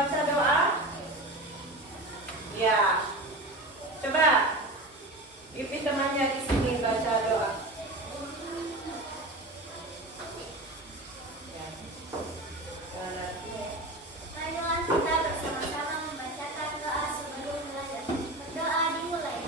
membaca doa? Ya. Coba pipi temannya di sini baca doa. Ya. Marilah kita bersama-sama membacakan doa sebelum belajar. Berdoa dimulai.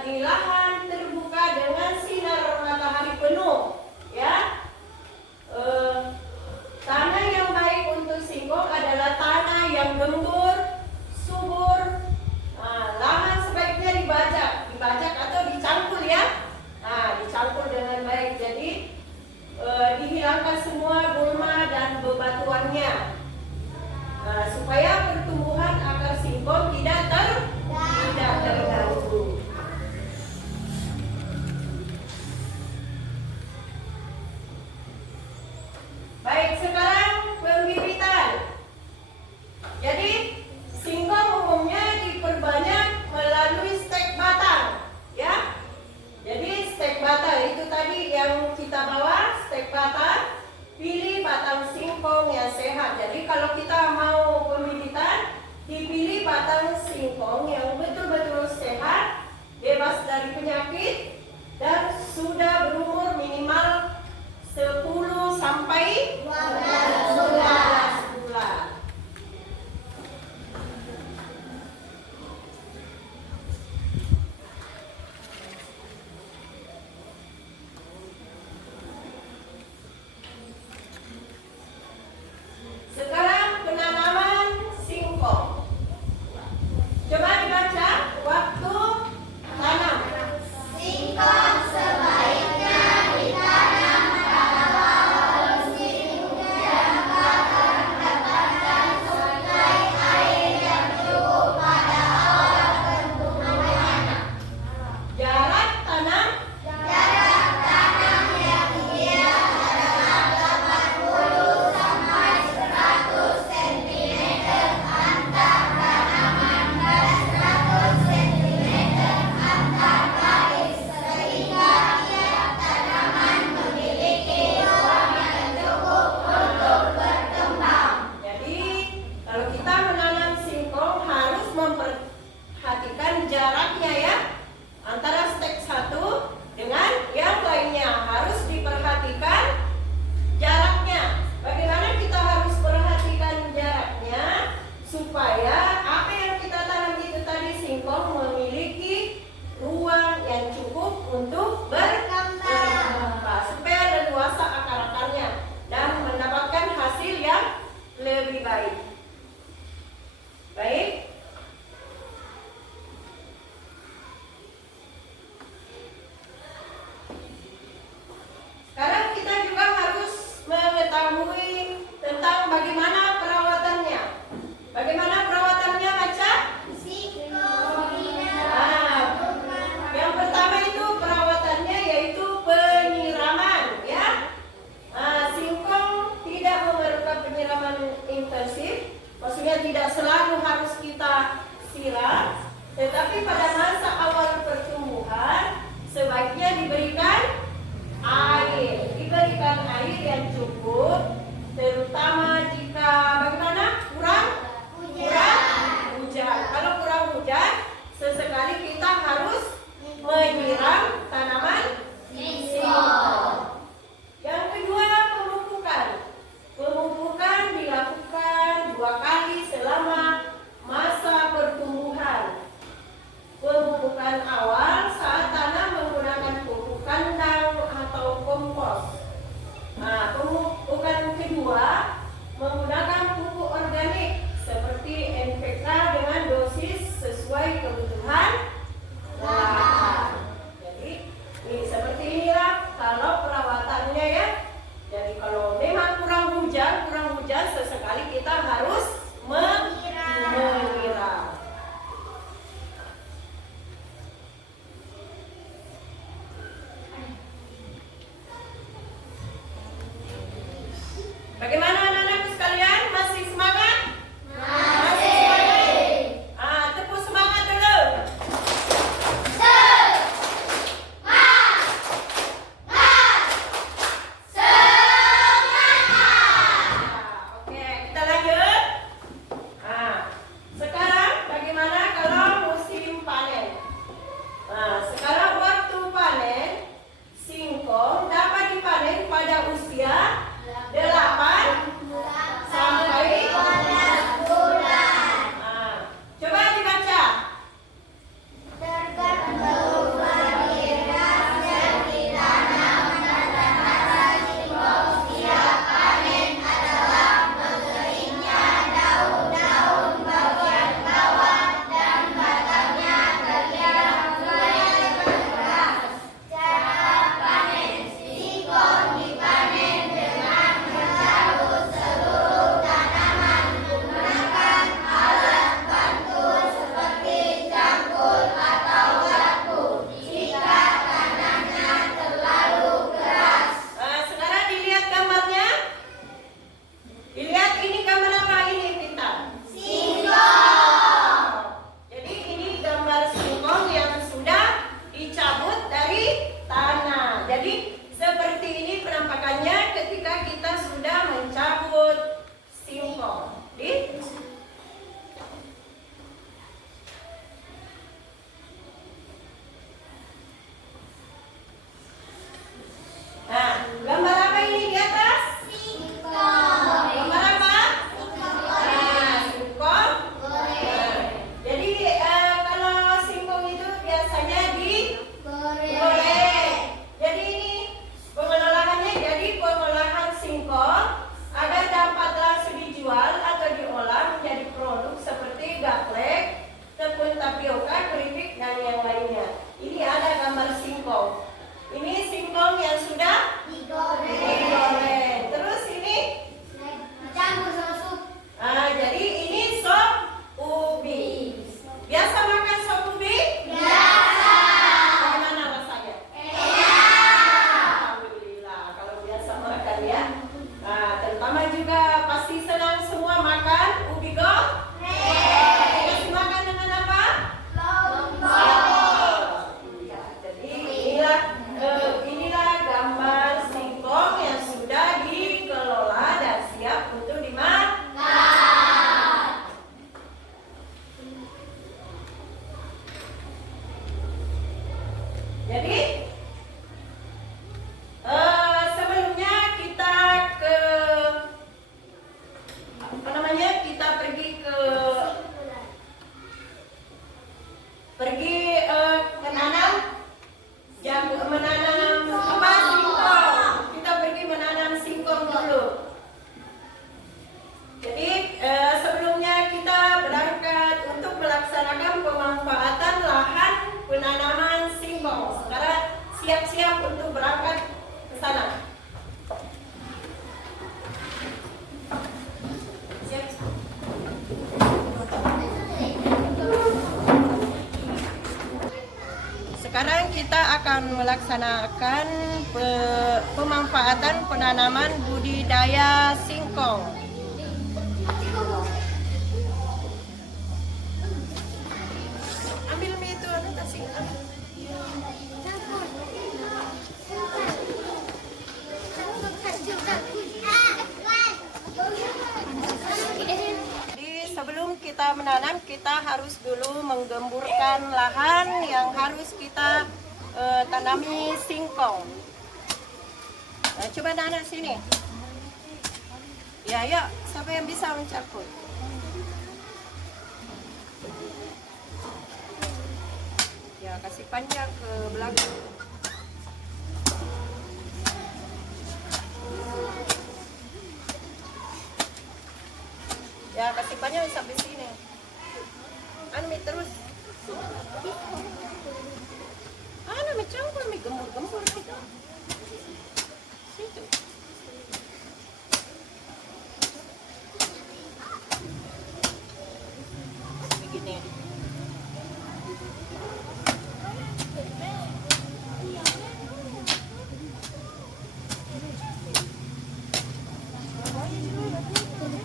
di lahan terbuka dengan sinar matahari penuh, ya. Tanah yang baik untuk singkong adalah tanah yang gembur, subur. Lahan sebaiknya dibajak atau dicangkul, ya. Dicampur dengan baik. Jadi dihilangkan semua gulma dan bebatuannya. Supaya pertumbuhan akar singkong tidak terganggu. Baik, sekarang pembibitan. Jadi singkong umumnya diperbanyak melalui stek batang, ya. Jadi stek batang itu tadi yang kita bawa, stek batang. Pilih batang singkong yang sehat. Jadi kalau kita mau pembibitan, dipilih batang singkong yang betul-betul sehat, bebas dari penyakit, dan sudah berumur minimal 10 sampai 12 bulan. Sekarang penanaman singkong. Coba dibaca waktu tanam. Singkong sebaiknya ditanam pada awal musim hujan agar mendapatkan suplai air yang cukup pada awal pertumbuhannya. Jarak tanam yang ideal adalah 80 sampai 100 cm antar tanaman dan 100 cm antar baris, sehingga tiap tanaman memiliki ruang yang cukup untuk berkembang. Jadi kalau kita menanam singkong harus memperhatikan jaraknya, ya, antara stek satu dengan yang lainnya. Harus diperhatikan jaraknya. Bagaimana kita harus perhatikan jaraknya supaya apa yang kita tanam itu tadi, singkong, memiliki ruang yang cukup untuk berkembang, supaya leluasa akar-akarnya dan mendapatkan hasil yang lebih baik. Baik. Sekarang kita juga harus mengetahui tentang bagaimana perawatannya. Bagaimana perawatannya, baca? Yang pertama itu perawatannya yaitu penyiraman, ya. Singkong tidak memerlukan penyiraman intensif, maksudnya tidak selalu harus kita siram, tetapi pada masa awal pertumbuhan sebaiknya diberikan air yang cukup, terutama jika bagaimana kurang hujan. Kalau kurang hujan, sesekali kita harus menyiram tanaman singkong. Yang kedua, pemupukan. Pemupukan dilakukan 2 kali selama masa pertumbuhan. Pemupukan awal saat tanah menggunakan pupuk kandang atau kompos. Pemupukan kedua menggunakan pupuk organik seperti NPK dengan dosis sesuai kebutuhan lahan. Jadi ini seperti inilah kalau perawatannya, ya. Jadi kalau memang kurang hujan, sesekali kita harus menyiram. Bagaimana anak-anakku sekalian? Masih semangat? Masih. Tepuk semangat dulu. Oke, kita lanjut. Sekarang bagaimana kalau musim panen? Sekarang waktu panen, singkong dapat dipanen pada usia 8 singkong. Sekarang siap-siap untuk berangkat ke sana. Siap. Sekarang kita akan melaksanakan pemanfaatan penanaman budidaya singkong. Ambil mie itu, kasih. Sebelum kita menanam, kita harus dulu menggemburkan lahan yang harus kita tanami singkong. Nah, coba nanam sini. Ya, yuk. Siapa yang bisa mencabut? Ya, kasih panjang ke belakang. Ya, kasih panjang sampai sini. Anu terus. Anu campur, gembur-gembur gitu. Situ. Begini.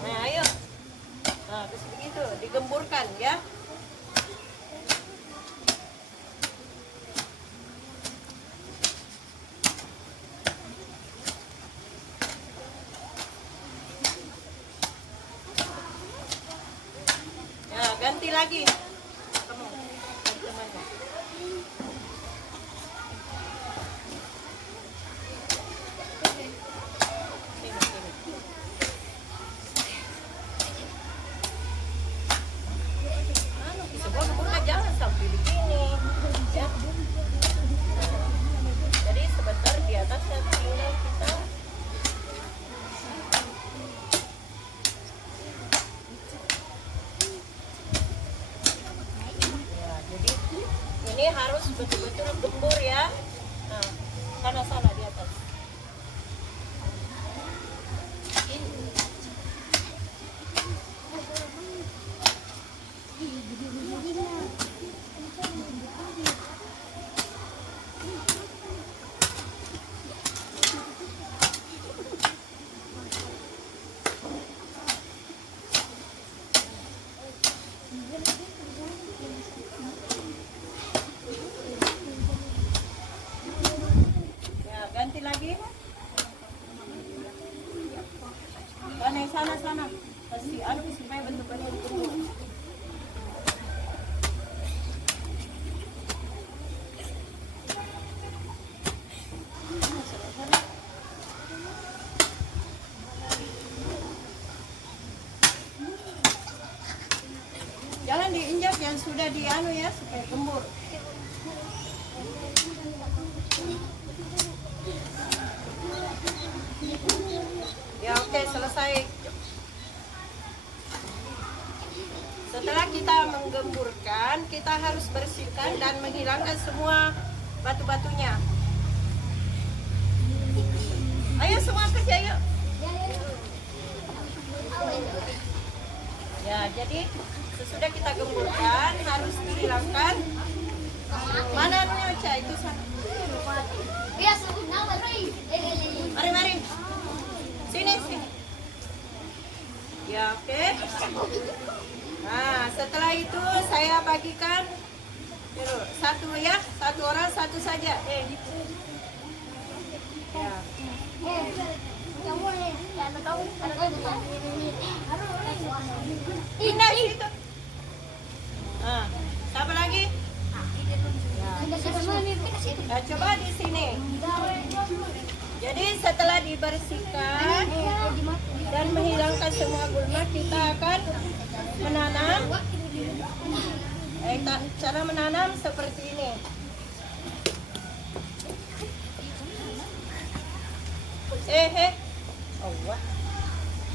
Nah, ayo. Nah, terus begitu, digemburkan ya. Ya, ganti lagi. Kamu, ganti mana? Sini, sini. Sebuah gembur jangan sampai begini ya. Jadi sebentar di atasnya tinggal kita ya, jadi ini harus betul-betul gembur ya. Nah, sana-sana di atas. Ya, ganti lagi. Sana. Kasih anu supaya bentukannya digembur. Jangan diinjak yang sudah dianu ya supaya gembur. Ya, oke, selesai. Setelah kita menggemburkan, kita harus bersihkan dan menghilangkan semua batu-batunya. Ayo semua kerja yuk. Ya, jadi sesudah kita gemburkan harus dihilangkan. Mana anunya, Ca? Itu sana. Mari. Sini. Ya, oke. Nah, setelah itu saya bagikan satu ya, satu orang satu saja. Ya. Pindah situ. Nah, siapa lagi? Nah, coba di sini. Jadi setelah dibersihkan dan menghilangkan semua gulma, kita akan menanam. Cara menanam seperti ini. Allah.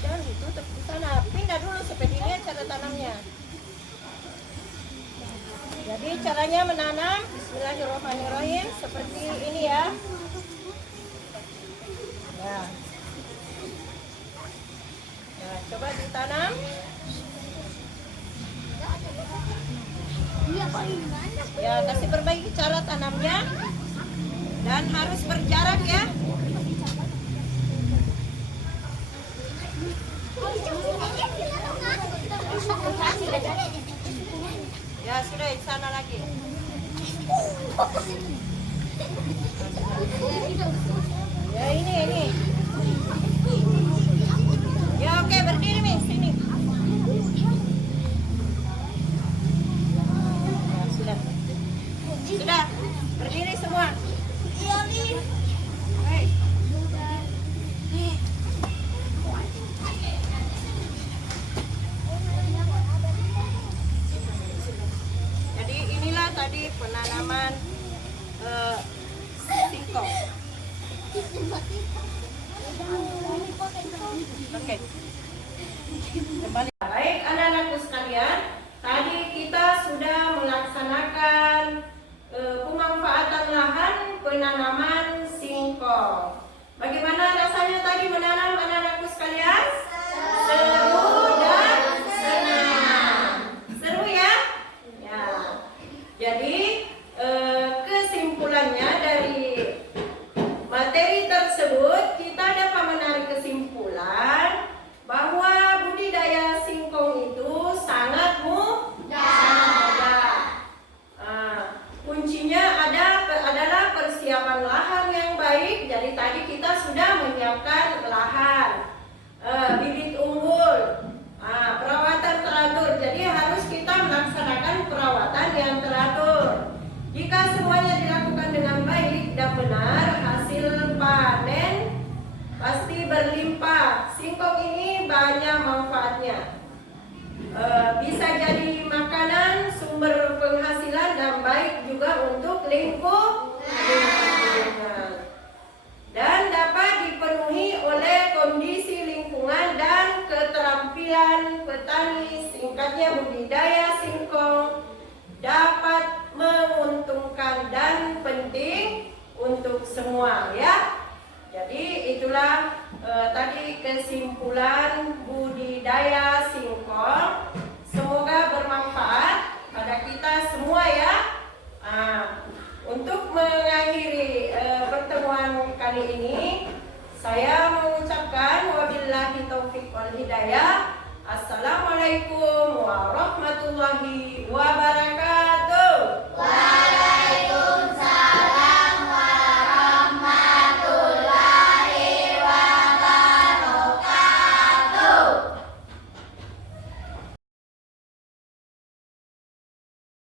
Jangan ditutup di sana. Pindah dulu seperti ini cara tanamnya. Jadi caranya menanam, bismillahirrahmanirrahim. seperti ini ya. Ya. Nah, coba ditanam. Ya, kasih perbaiki cara tanamnya. Dan harus berjarak ya. Ya, sudah di sana lagi. Ya, ini. Ya, oke, berdiri nih sini. Ya, sudah. Sudah, berdiri semua. Baik. Jadi inilah tadi penanaman singkong. Oke. Kembali. Baik, anak-anakku sekalian, tadi kita sudah melaksanakan pemanfaatan lahan penanaman singkong. Bagaimana rasanya tadi menanam, anak-anakku sekalian? Seru dan senang. Seru ya? Ya. Jadi kesimpulannya dari materi tersebut kita dapat menarik kesimpulan bahwa budidaya singkong itu sangat mudah. Kuncinya adalah persiapan lahan yang baik. Jadi tadi kita sudah menyiapkan lahan, bibit unggul, perawatan teratur. Jadi harus kita melaksanakan perawatan yang teratur. Jika semuanya dilakukan dengan baik dan benar, hasil panen pasti berlimpah. Singkong ini banyak manfaatnya. Bisa jadi makanan, sumber penghasilan, dan baik juga untuk lingkungan. Dan dapat dipenuhi oleh kondisi lingkungan dan keterampilan petani. Singkatnya, budidaya singkong dapat menguntungkan dan penting untuk semua ya. Jadi itulah tadi kesimpulan budidaya singkong. Semoga bermanfaat pada kita semua ya. Untuk mengakhiri pertemuan kali ini, saya mengucapkan wabillahi taufiq wal hidayah. Assalamualaikum warahmatullahi wabarakatuh.